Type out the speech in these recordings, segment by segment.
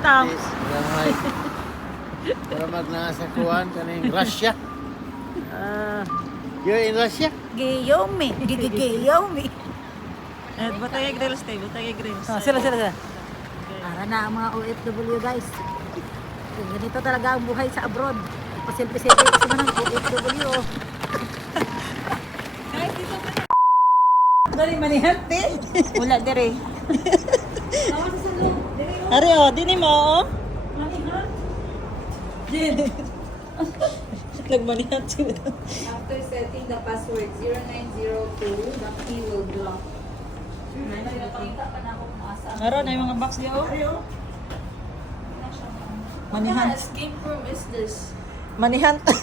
tao. Yes, right. Para magnasa kuhan kaning Russia. You're in Russia? Giyomi. Giyomi. Batay grills tayo. Batay grills. Sila. Ara na ang mga OFW guys. Ganito talaga ang buhay sa abroad. Pasilpi-silpi kasi man ang OFW. Guys, dito pa na. Dari manihante. Wala dire. Ari o, dini mo o. Manihante. Nagmanihante sila. After setting the password 0902, the key will block. Meron na yung mga box niya o. Manihante. Escape room is this? Manihante.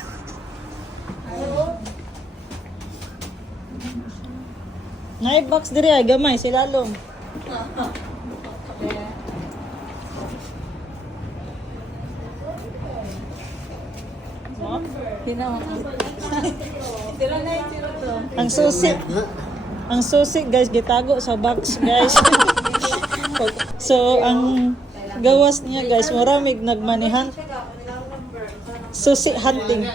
Box diri ay gamay silalong. Ang susi. Ang susi guys gitago sa box guys. So ang gawas niya guys maramig nagmanihan. Susi hunting.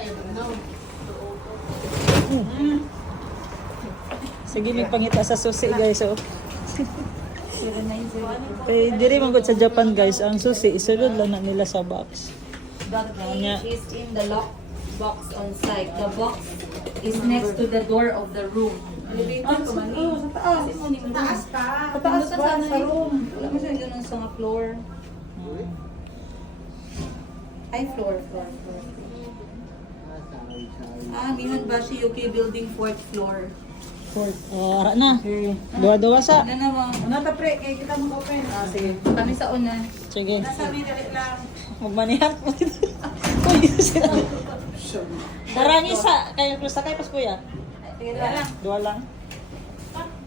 Sige magpangita sa susi guys oh. Kaya diri man gud sa Japan guys ang susi isulod lang na nila sa box. The key is in the lock box on site. The box is next to the door of the room. Sa taas pa sa room. Wala mo siya ganun sa floor. Ay, floor. Minun ba si UK building 4th floor? Ara na. Duwa-duwa sa. Ano naman? Ano ta pre kay kita mo open. Sige. Kami sa una. Sige. Sabi dali lang. Magmanihan mo dito. Uy, sila. Darang isa. Kaya kung sakay pas kuya. Sige lang. Dua lang.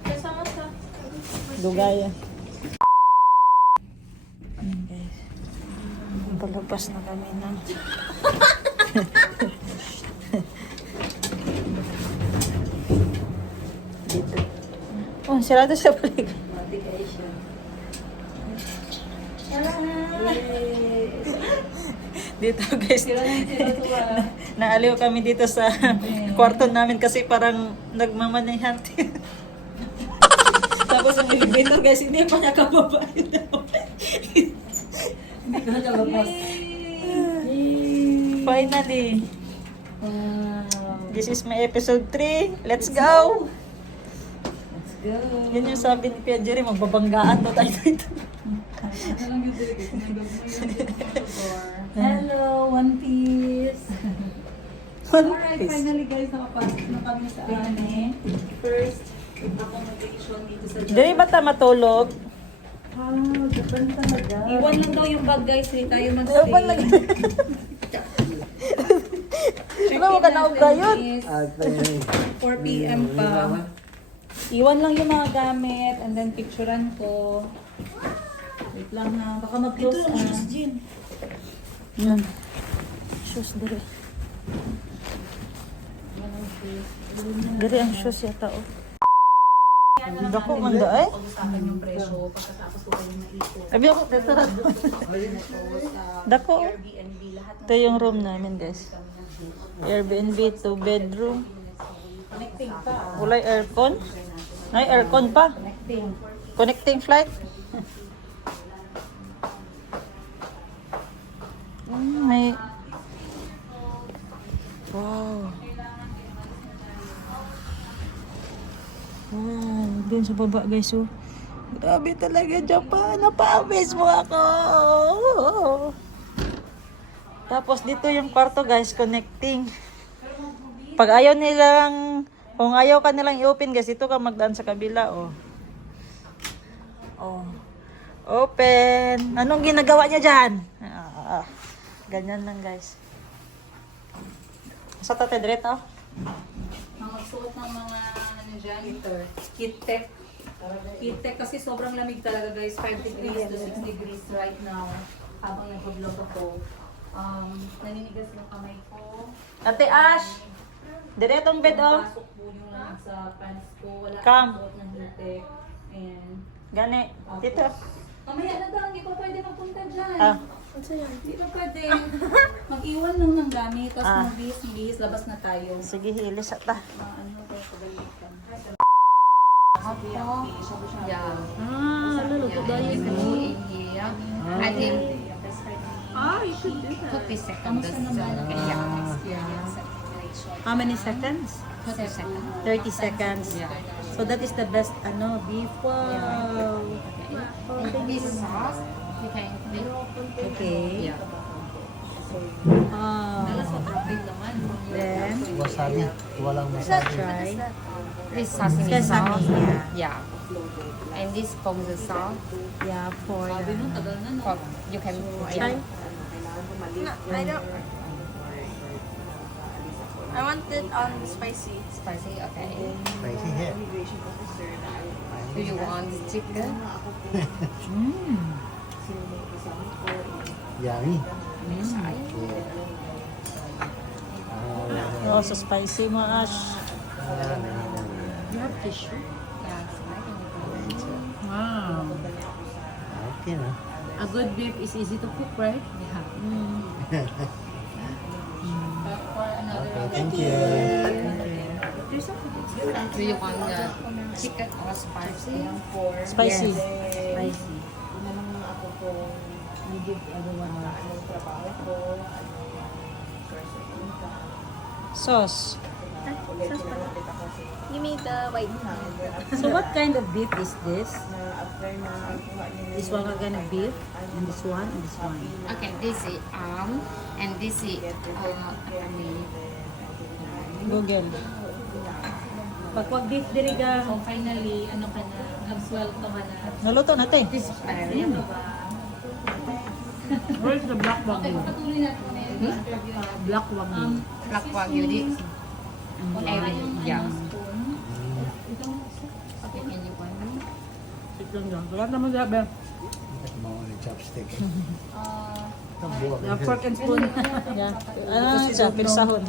Kasama sa. Dugaya. Okay. Palabas na kami ng... dito. Oh, sarado siya balik. Dito guys, naaliw kami dito sa kwarto namin kasi parang nagmamanihan. Tapos ang elevator guys, hindi pa niya kababa. Hindi pa niya kababa. Finally. This is my episode 3. Let's go! Yun yung sabi ni Pia Jerry, magbabanggaan daw tayo dito. Hello, One Piece. Alright, finally guys, nakapasok na kami sa first accommodation dito sa Japan. Jerry, ba't na matulog? Japan talaga. Iwan lang daw yung bag guys, hindi tayo mag-stay. Iwan lang. Ano ka na ugayon? 4 p.m. pa. Iwan lang yung mga gamit and then picturean ko. Wait lang ha, baka mag-close Yan. Shoes dire. Dire ang shoes yata oh. Dako man da ay. Pag-usapan yung presyo, pagkatapos ko kayo naipon. Abi ako dito. Dako. Airbnb, lahat Ito yung room namin guys. Airbnb to bedroom. connecting pa. Walay aircon. Ay aircon pa. Connecting flight. May wow. Doon sa baba guys oh. Grabe talaga Japan. Napa-amaze mo ako. Tapos dito yung kwarto guys, connecting. Pag ayaw nilang, kung ayaw ka nilang i-open guys, dito ka magdaan sa kabila oh. Oh. Open. Anong ginagawa niya dyan? Ganyan lang guys. Sa tatay direto. Magsuot ng mga ano dyan, Kit-Tech. Kit-Tech kasi sobrang lamig talaga guys, 5 degrees to 6 degrees right now. Habang nag-vlog ako. Naninigas yung kamay ko. Ate Ash! Diretong bed oh. Pasok po yung lamig sa pants ko. Wala Come. akong suot ng heater. And Gani. Dito. Mamaya na daw, hindi pa pwede magpunta dyan. Ah. Hindi pa pwede. Mag-iwan lang ng gamit, tapos magbihis-bihis, labas na tayo. Sige, hilis ata. Ano tayo pagalitan. Yeah. Luluto Yeah, you can put in here. I think You should do that. 30 seconds. Yeah. How many seconds? 30 seconds. 30 seconds. Yeah. So that is the best beef. Wow. And this sauce, you can make. Okay. Yeah. Then, Wasabi. Walang let's wasabi. try. This sesame Sesame, sauce. yeah. Yeah. And this ponzu sauce. Yeah, for You can try. I don't. I want it spicy. spicy. Okay. Spicy here. Do you want chicken? Yummy. Oh, so spicy mo, Ash. You have tissue? Yeah, it's fine. Wow. Okay na. A good beef is easy to cook, right? Yeah. Okay, thank you. Do you want the chicken or spicy? Spicy. Yes. Spicy. We give everyone sauce. You made the white So what kind of beef is this? This one organic beef, and this one, and this one. Okay, this is and this is Google. Pagwag beef diri ka. So finally, ano ka na, nag-swell ka man na. Naluto natin. this is better. Where's the black Okay, wagyu? patuloy natin na yung interview natin. Black wagyu. Black wagyu this. Wala yung Yeah. spoon. Okay, can you want me? Ito lang. Wala naman sabi. Mau ni chopstick. Ah, Tabuak. The fork and spoon. Yeah. Ano siya? Pirsahon.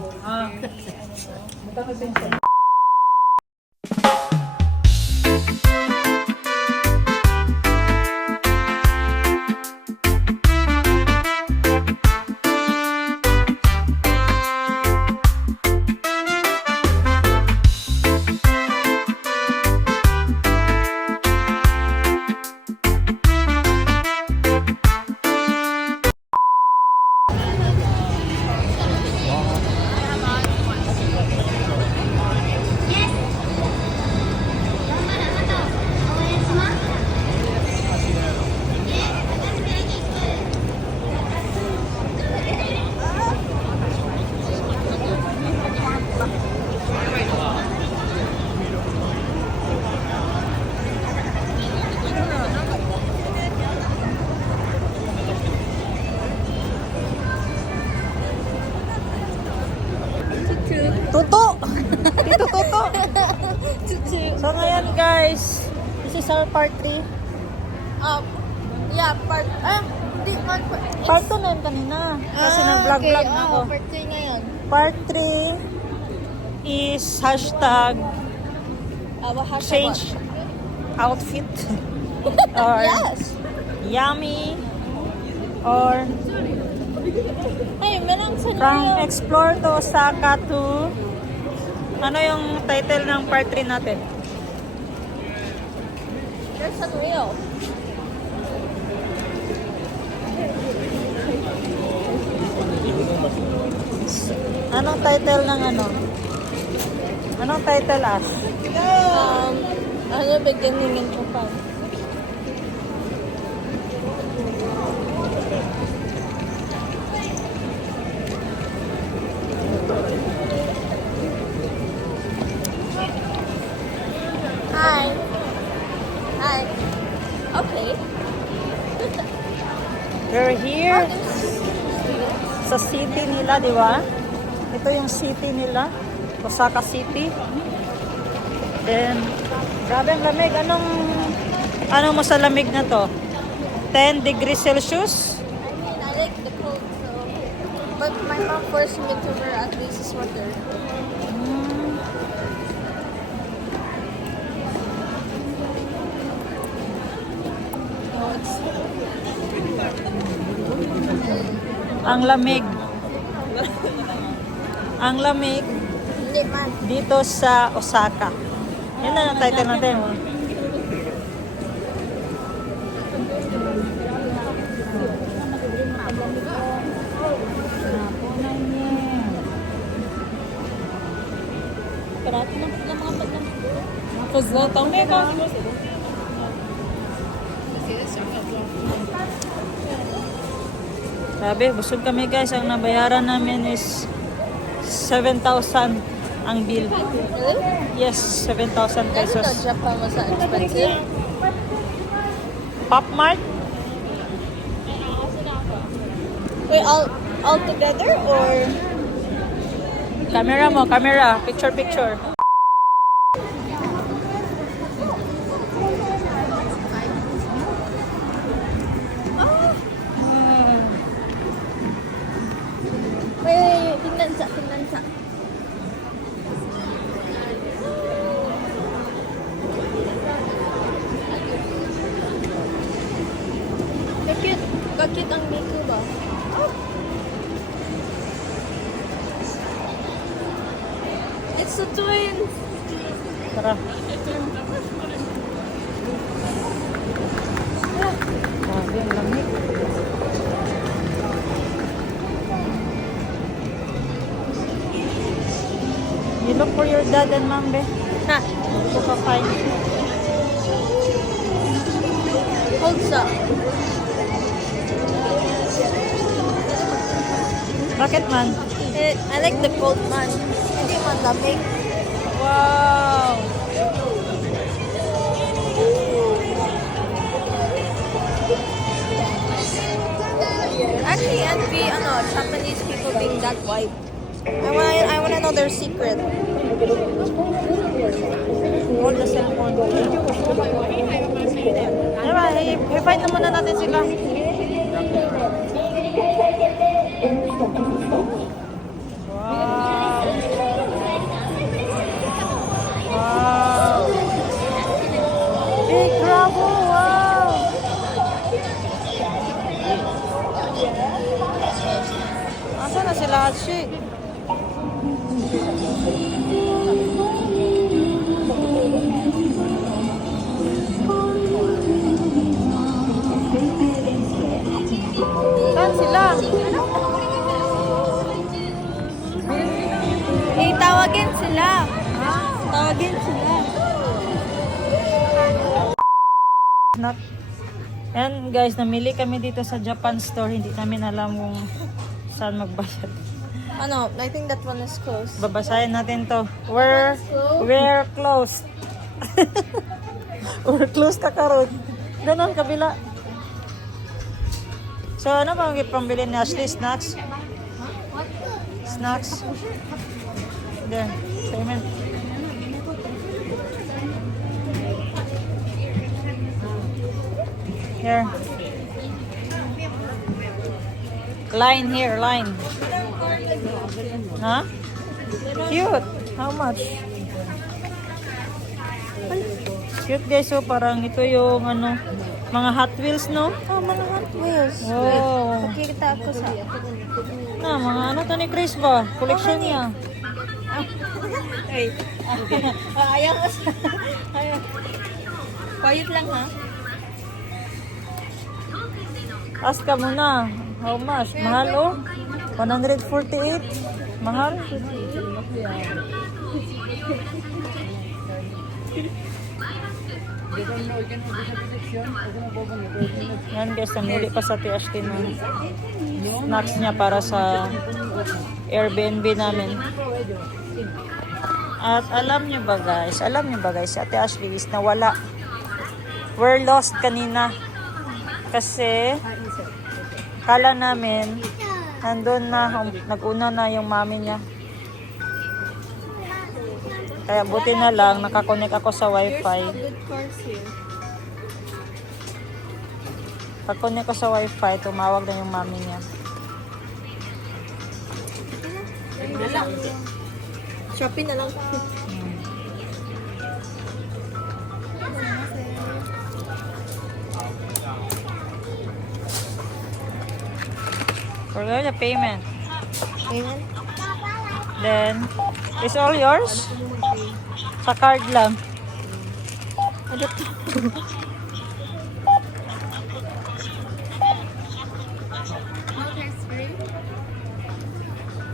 Tuto! Dito tuto! So ngayon guys, this is our part 3. Yeah, part. Part 2 na yun kanina. Kasi nag-vlog-vlog na ako. Part 3 ngayon. Part 3 is hashtag change outfit. Or yummy. Or Ay, meron sa from explore to Osaka to ano yung title ng part 3 natin? There's unreal. Anong title ng ano? Anong title, Ash? Ano beginning in Japan? Hi. Hi. Okay. We're here sa city nila, di ba? Ito yung city nila, Osaka City. Then, grabe ang lamig. Ano mo sa lamig na to? 10 degrees Celsius? I mean, I like the cold, so. But my mom forced me to wear at least a sweater. clothes. Ang lamig. Ang lamig Hindi man. dito sa Osaka. Yan na ang title natin. Sabi, busog kami guys. Ang nabayaran namin is 7,000 ang bill. Really? Yes, 7,000 I didn't know pesos. Japan was that expensive. Pop Mart? Wait, all together or? Camera mo, camera. Picture, picture. Wait, tingnan sa. Kakit ang Miku ba? It's the twins! Tara. Grabe, ang lamig. You look for your dad and mom, be. Ha? Hindi ko pa find. Holds up. Bakit man? I like the cold man. Hindi man lamig. Wow! Actually, envy Japanese people being that white. I wanna know their secret. Hold the cellphone. Diba, i-find na muna natin sila. Wow! Wow! Big Bravo! Wow! Asa na sila, Hachi? Saan sila? Tawagin sila. Tawagin sila. Not. And guys, namili kami dito sa Japan store. Hindi namin alam kung saan magbayad. I think that one is closed. Babasahin natin to. We're closed. We're closed ka karon. Ganon, kabila. So, ano bang ipambili ni Ashley? Snacks? Snacks? There. Payment. Here. Line here, line. Huh? Cute. How much? Cute guys, so parang ito yung mga Hot Wheels, no? Oh, mga Hot Wheels. Wow. Nakikita ako sa... Mga ano to ni Chris ba? Collection niya. Wait. Ayaw ko sa... Ayaw. Quiet lang, ha? Ask ka muna. How much? Mahal, oh? 148? Mahal? Yan guys, namili pa sa Ashley ng snacks niya para sa Airbnb namin. At alam niyo ba guys, si Ate Ashley is nawala. We're lost kanina. Kasi kala namin nandun na, nag-una na yung mami niya. Kaya buti na lang, nakakonect ako sa wifi. Good cars here. Pag-connect ko sa wifi, tumawag na yung mami niya. Shopee na lang. go to payment. Amen. Then, is all yours? Sa card lang. Ano to?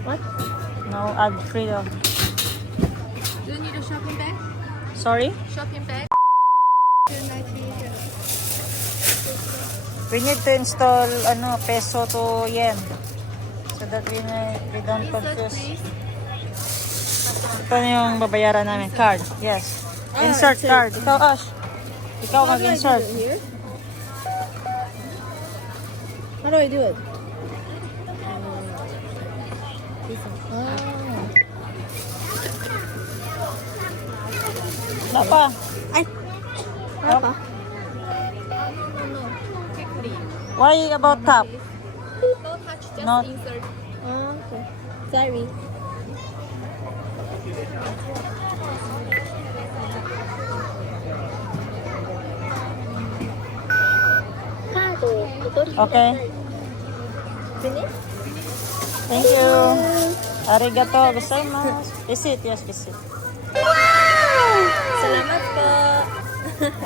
What? No, ad free daw. Do you need a shopping bag? Sorry? Shopping bag? We need to install peso to yen. So that we don't confuse. Ito na yung babayaran namin. Card. Yes. Insert card. Ikaw, Ash. Ikaw mag-insert. How do I do it? Wala pa. Ay! Wala pa? Why about tap? No touch, just Not- insert. Oh, okay. Sorry. Okay. Finish? Thank you. Arigato gozaimasu. Visit. Yes, visit. Salamat po.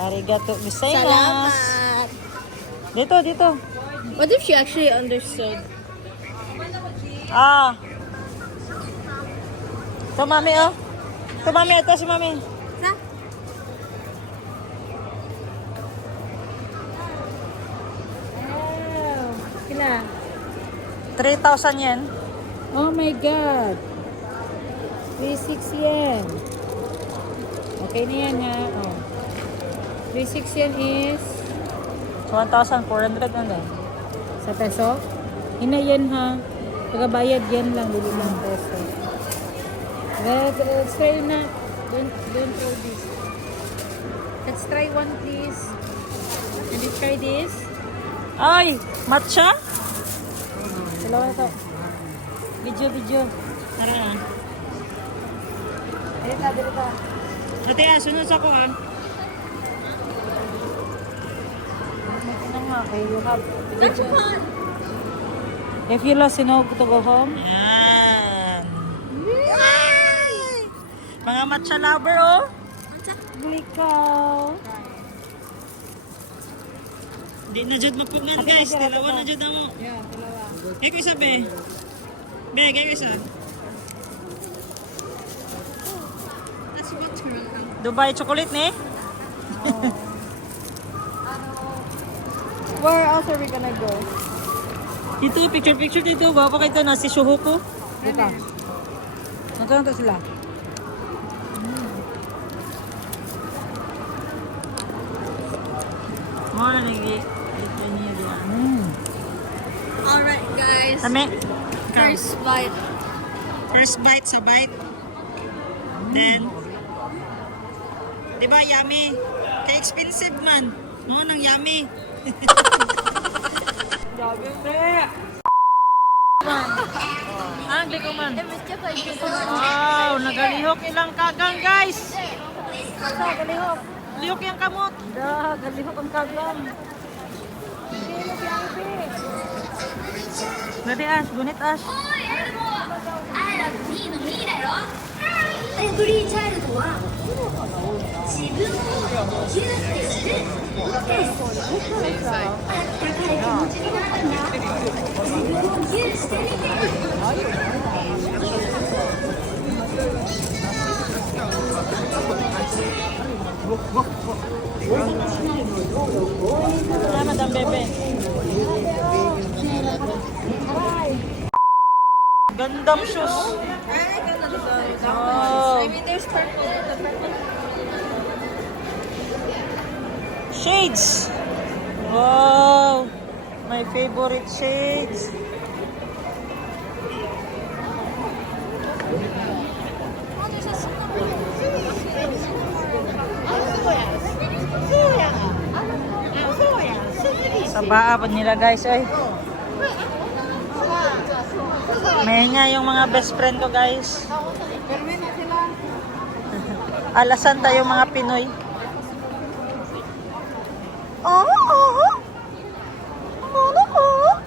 Arigato gozaimasu. Salamat. Dito. What if she actually understood? Ah. Ito, mami, oh. Ito, mami. Ito, si mami. Ha? Kila? 3,000 yen. Oh my God. 36 yen. Okay na yan ha. Oh. 36 yen is 1,400 na lang. sa peso. Ina yen ha. Pagkabayad yen lang. Dili lang peso. Let's try na. Don't throw this. Let's try one please. And let's try this. Ay! Matcha? Dalawa ito. Video. Tara na. Dito. Ate, sunod sa ko, ah. Ano nga, okay, you have. If you lost, you know to go home? Yan. Ay! Mga matcha lover, oh. Glikaw. Di na jud mapugngan, guys. Dalawa na jud mo. Yeah, dalawa. Eko isa, be. Be, eko isa. Dubai chocolate, ne? Where else are we gonna go? Dito, picture dito. Baka kayo na si Shuhuko. Dito. Nagkano sila? Mga naligi. Dito niya diyan. Alright, guys. Tame. First bite. First bite sa bite. Then, di ba yummy? Kaya expensive man. No, nang yummy. Grabe. Ah, hindi ko man. Eh, Mr. Kaji. Wow, nagalihok ilang kagang, guys. Sa galihok. Lihok yung kamot. Galihok ang kagang. Gadi Ash, gunit Ash. エブリーチャイルドは自分をギュッてして持ってあったかい気持ちになるんだ自分をギュッしてみて Salamat ang bebe. Gandang shoes. Wow. I mean, there's purple. The purple. Shades. Wow. My favorite shades. Sa baabad nila, guys, ay. May nga yung mga best friend ko, guys. Alasan tayo mga Pinoy. Oh, oh, oh. Oh, oh.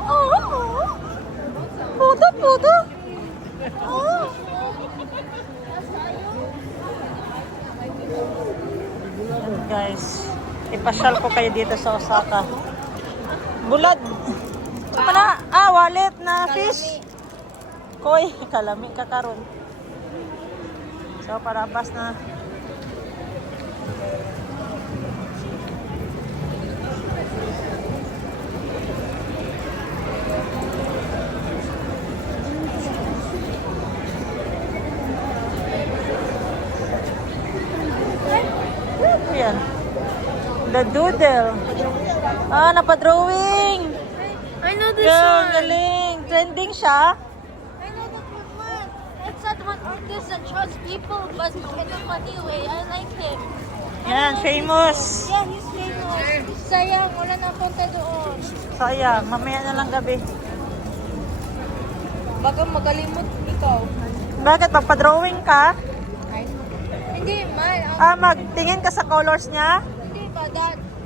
Oh, oh. guys. Ipasyal ko kayo dito sa Osaka. Bulad. Saka na, wallet na fish. Koy, kalami ka karon. So, parabas na. Yan. The doodle. Napadrawing. I know this Yung one. galing. Trending siya. I know that one. It's that one artist that draws people, but in a funny way. I like him. Yan, famous. Yeah, he's famous. Sayang, wala na punta doon. Sayang, mamaya na lang gabi. Baka magalimot ikaw. Bakit? Magpa-drawing ka? Hindi man. Magtingin ka sa colors niya? Hindi ba?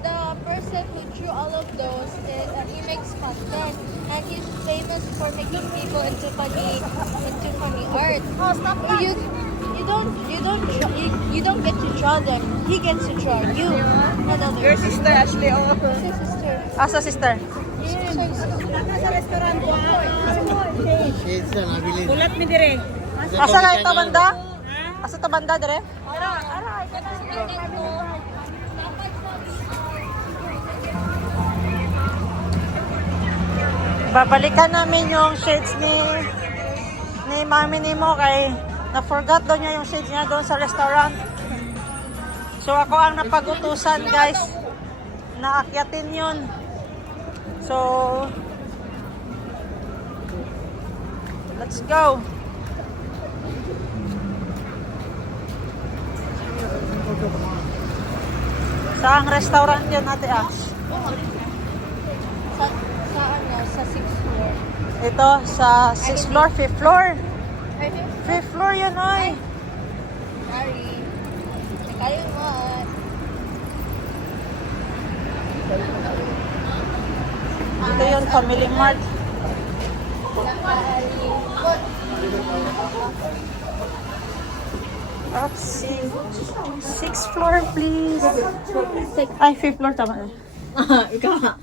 The person who drew all of those, he makes content. And he's famous for making people into funny art. Oh, stop that. You don't get to draw them. He gets to draw you. Your sister, Ashley. Oh. His sister. Asa sister? Shades na nabili. Asa na ito banda? Asa ito banda, dire? Babalikan namin yung shades ni mami ni mo kay na-forgot daw niya yung shades niya doon sa restaurant. So ako ang napagutusan guys na akyatin yun. So let's go. Saang restaurant yun, Ate Ash? Sa 6th floor. Ito, sa 6th floor, 5th floor. 5th floor yun, ay. Sorry. Nakalimutan. Ito yun, Family Mart. Let's see. 6th floor, please. Ay, 5th floor, tama na. Ikaw.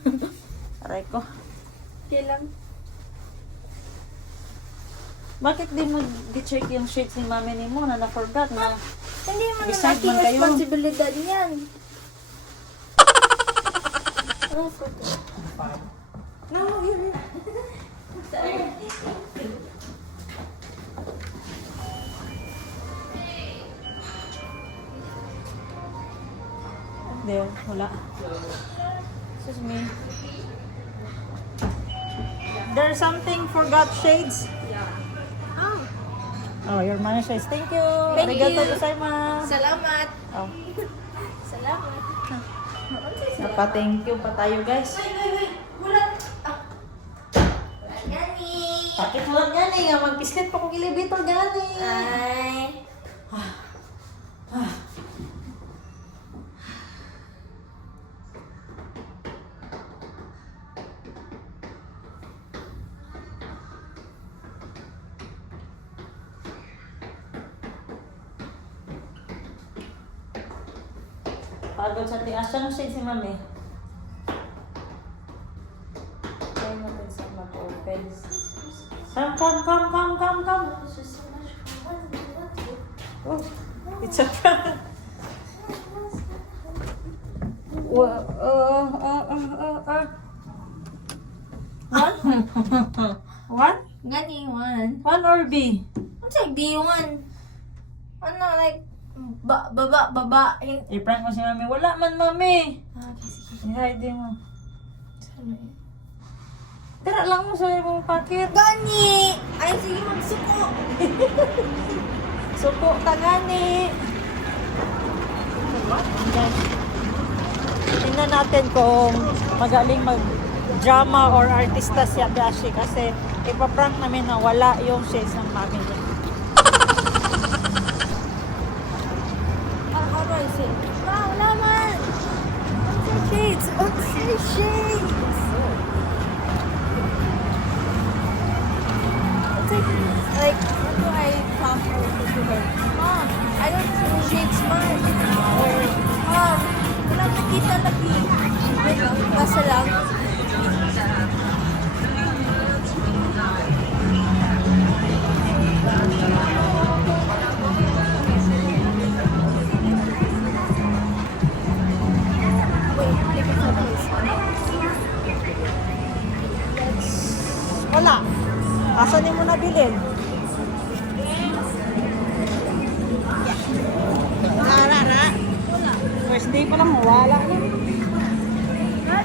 Aray ko. Kailan? Bakit di mo di-check yung shades ni mami ni mo na na-forgot na Hindi mo na Beside natin man kayo. responsibilidad niyan. there, wala. Excuse me. There's something forgot shades. Oh, your manager says thank you. Thank Arigato you. gozaimasu. Salamat. Oh, Salamat. napa-thank you pa tayo, guys. Wala. Gani. Bakit wala gani nga mag-biscuit pa kong elevator gani. Ay. Pagod sa tias. Saan ang shade si mami? Try natin sa mag-open. Come. Oh, it's a prank. One? Gani, one. One or B? What's like B1? Ano, like, baba. I-prank mo si mami. Wala man, mami. Okay, sige. I-hide mo. Sana eh. Tira lang mo sa mong packet. Gani! Ay, sige, magsuko. Suko ka gani. Tingnan natin kung magaling mag-drama or artista si Ate Ashi kasi ipaprank namin na wala yung shades ng mami niya. How do I say? Wow, laman! Shades! Shades! It's like, how do I talk to her? Mom, I don't see shades much. Or, Mom, bilhin? Arara. First day pa lang, wala na.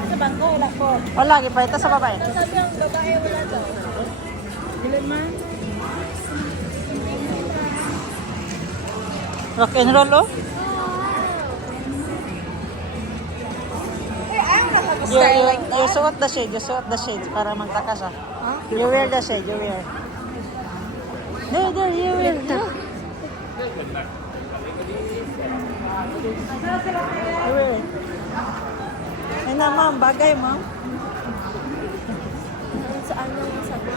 Sa bangko, wala po. Wala, ipahita sa babae. Sabi ang babae wala daw. Bilhin man. Rock and roll, oh. You suot the shade, para magtakas, ah. You wear the shade, you wear. There, you wear. You wear. Ay na, ma'am, bagay, ma'am. Saan yung sabi?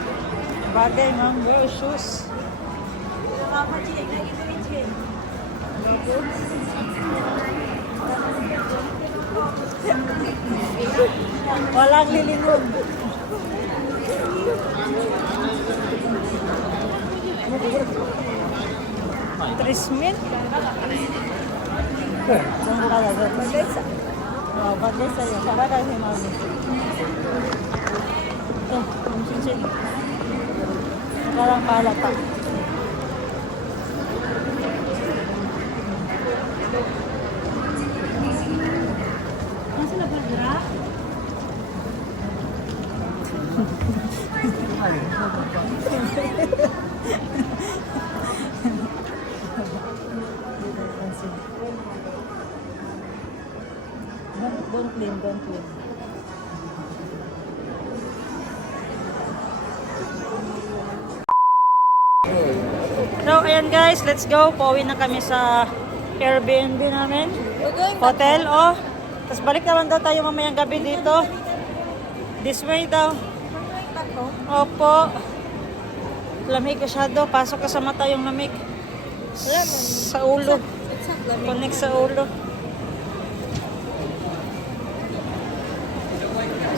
Bagay, ma'am, wear shoes. Walang lilingon. Trismin? Bagay sa. Oh, bagay sa'yo. Bagay si mami. Ang sinsin. Parang palata. Don't clean. So, ayan guys, let's go. Pauwi na kami sa Airbnb namin. Hotel, oh. Tapos balik naman daw tayo mamayang gabi dito. This way daw. Opo. Lamig masyado. Pasok ka sa mata yung lamig. Sa ulo. Connect sa ulo.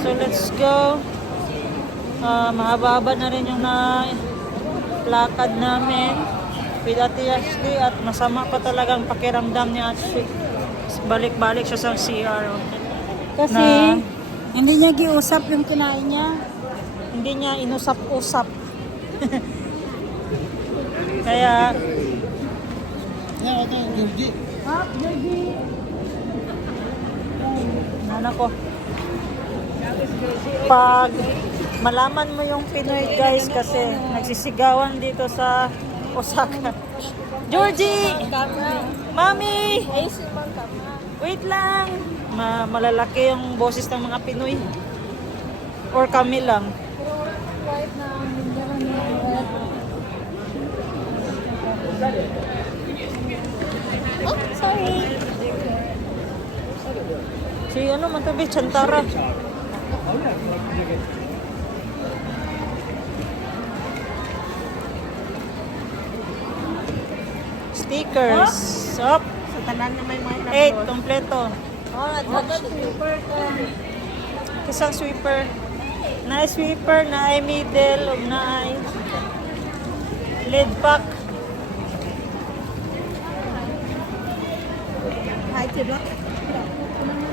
So let's go. Mahaba-haba na rin yung lakad namin with Ate Ashley at masama pa talagang pakiramdam ni Ashley. Balik-balik siya sa CR. Kasi hindi niya giusap yung kinain niya. Hindi niya inusap-usap. Kaya anak ko, pag malaman mo yung Pinoy guys, kasi nagsisigawan dito sa Osaka. Georgie! Mami! Wait lang! Malalaki yung boses ng mga Pinoy. Or kami lang. Oh, sorry. Si ano man tabi, Chantara. Stickers. Up. Sa tanan na may mga 8, kompleto. Isang sweeper. Na sweeper, na ay middle, na ay lid pack.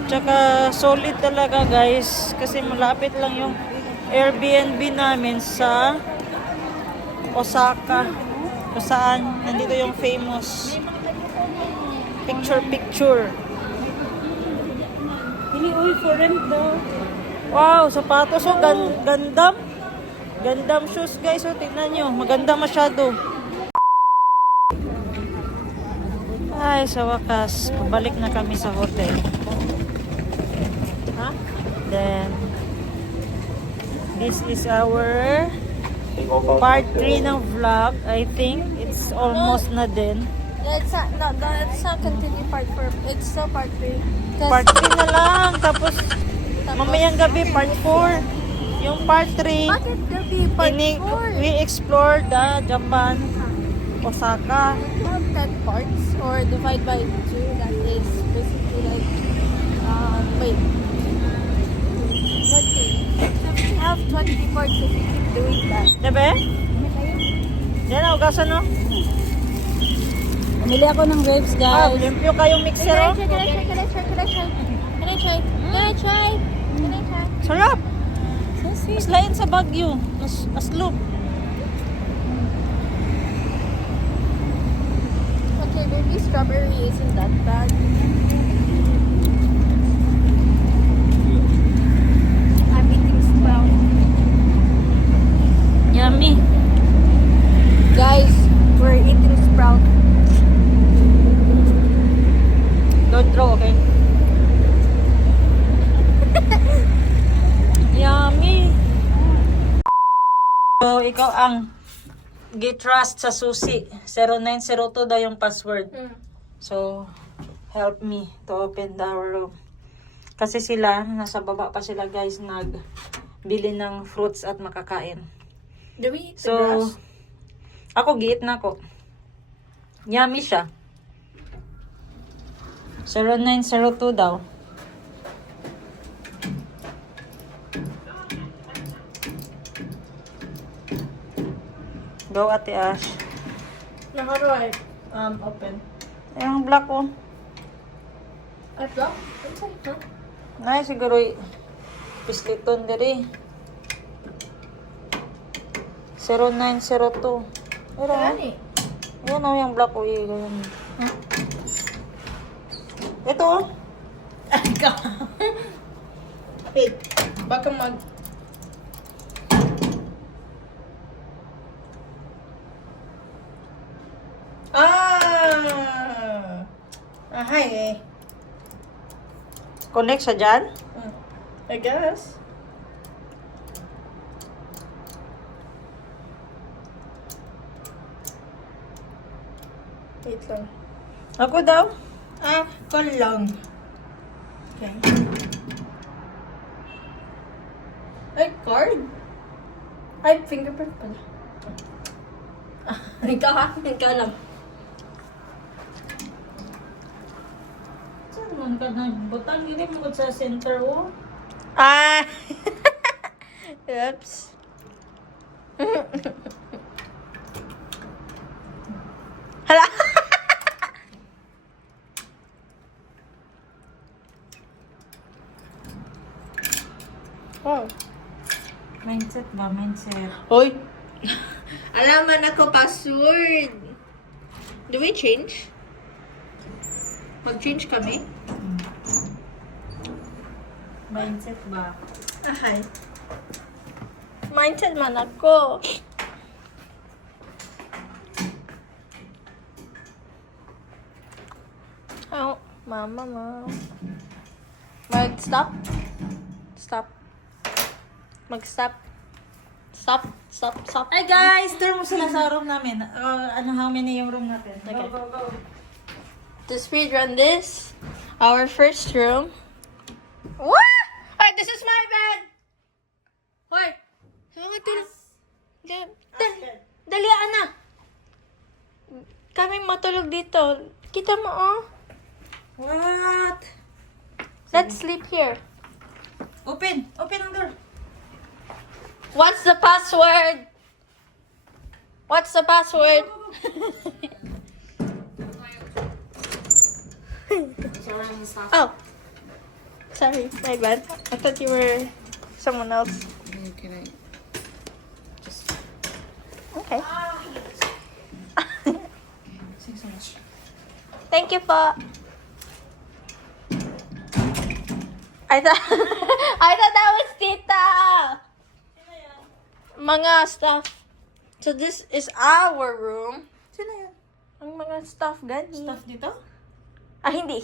Tsaka solid talaga guys, kasi malapit lang yung Airbnb namin sa Osaka, kung saan nandito yung famous picture. Hindi, uy, for rent daw. Wow, sapatos, oh, Gundam shoes guys, oh, tignan nyo, maganda masyado. Ay, sa wakas, pabalik na kami sa hotel. Then, this is our part 3 ng vlog. I think it's almost na din. It's not continue part 4. It's still part 3. Part 3 na lang, tapos mamayang gabi part 4. Yung part 3, Bakit gabi part 4? we explored the Japan, Osaka. We have 10 parts or divide by 2. That is basically like, wait. 20. So we have 20 parts if we keep doing that. Diba? Yan, ugasan no? Bumili ako ng grapes, Ah, guys. limpyo kayong mixer, oh. Can I try? Sarap! So sweet. Mas lain sa Baguio. Mas loop. Okay, maybe strawberry isn't that bad. I'm eating Sprout. Yummy. Guys, we're eating Sprout. Don't throw, okay? Yummy. So, ikaw ang gitrust sa susi. 0902 daw yung password. So, help me to open the room. Kasi sila, nasa baba pa sila guys, nagbili ng fruits at makakain. Do we eat the So, grass? ako giit na ko. Yummy siya. 0902 daw. Go, Ate Ash. Now, how do I open? Yung black oh. I block? I'm sorry, huh? Nay, siguro pisliton diri. 0902. Pero, Gani. yan o, yung black oh. Yan. Ito oh. Wait, baka mag... Hi eh. Connect siya dyan. I guess. Wait lang. Ako daw. Call lang. Okay. Ay, card? Ay, fingerprint pala. Ikaw lang. Saan man ka nagbutang? Hindi mo sa center oh. Oops. Hala. Oh. Mindset ba? Mindset. Hoy. Alaman ako password. Do we change? Mag-change kami? Mindset ba? Ahay. Mindset man ako. Oh, mama. Mag-stop? Stop. Mag-stop. Stop. Hey guys! Tour mo sila sa room namin. How many yung room natin? Okay. Go. To speedrun this, our first room. What? Alright, this is my bed! Hoy! Dali, Ana! Kami matulog dito. Kita mo, oh. What? Let's sleep here. Open ang door. What's the password? What's the password? Oh. Sorry, my bad. I thought you were someone else. Can I just... Okay. Thanks so much. Thank you po. I thought that was Tita. Mga stuff. So this is our room. Sino yan? Ang mga stuff gani. Stuff dito? Ah, hindi.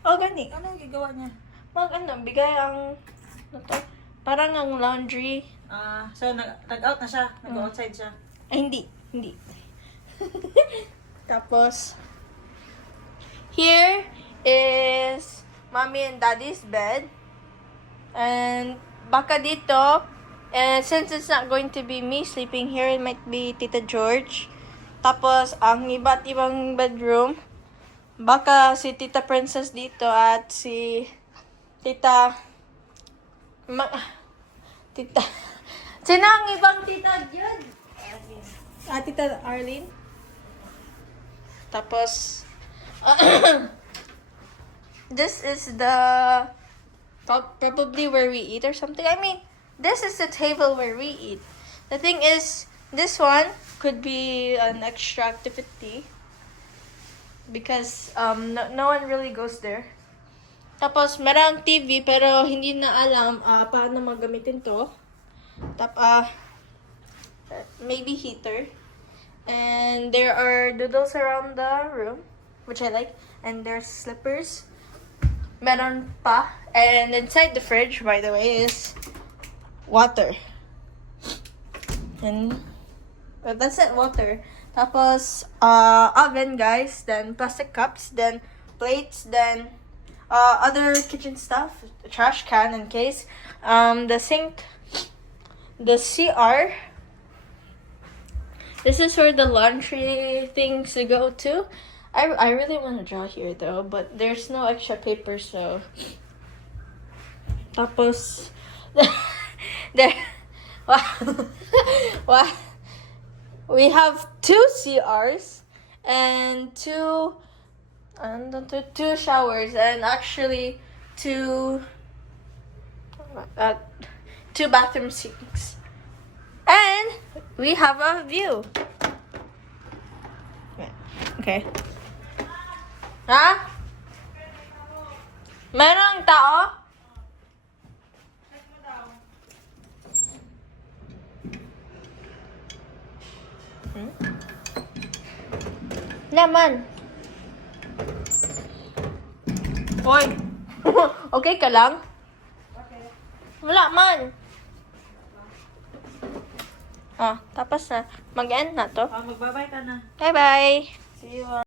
Oh, gani. Ano yung gagawa niya? Bigay ang, ano to? Parang ang laundry. So, nag-out na siya. Nag-outside siya. Ay, hindi. Tapos, here is mommy and daddy's bed. And baka dito, since it's not going to be me sleeping here, it might be Tita George. Tapos, ang iba't ibang bedroom, baka si Tita Princess dito at si Tita... Tita... Sino ang ibang tita dyan? Tita Arlene. Tapos, this is the... probably where we eat or something. I mean, this is the table where we eat. The thing is, this one could be an extra activity. because no one really goes there. Tapos merong TV pero hindi na alam paano magamitin to. Maybe heater. And there are doodles around the room, which I like. And there's slippers. Meron pa. And inside the fridge, by the way, is water. And that's it, water. Tapos, oven, guys. Then plastic cups. Then plates. Then other kitchen stuff. Trash can in case. The sink. The CR. This is where the laundry things to go to. I really want to draw here though, but there's no extra paper, so. Tapos, there. Wow. We have 2 CRs and two showers, and actually 2 bathroom sinks. And we have a view. Okay. Ha? Merong tao? Naman. Hoy. Okay ka lang? Wala man. Tapos na. Mag-end na to. Magbabay ka na. Bye-bye. See you.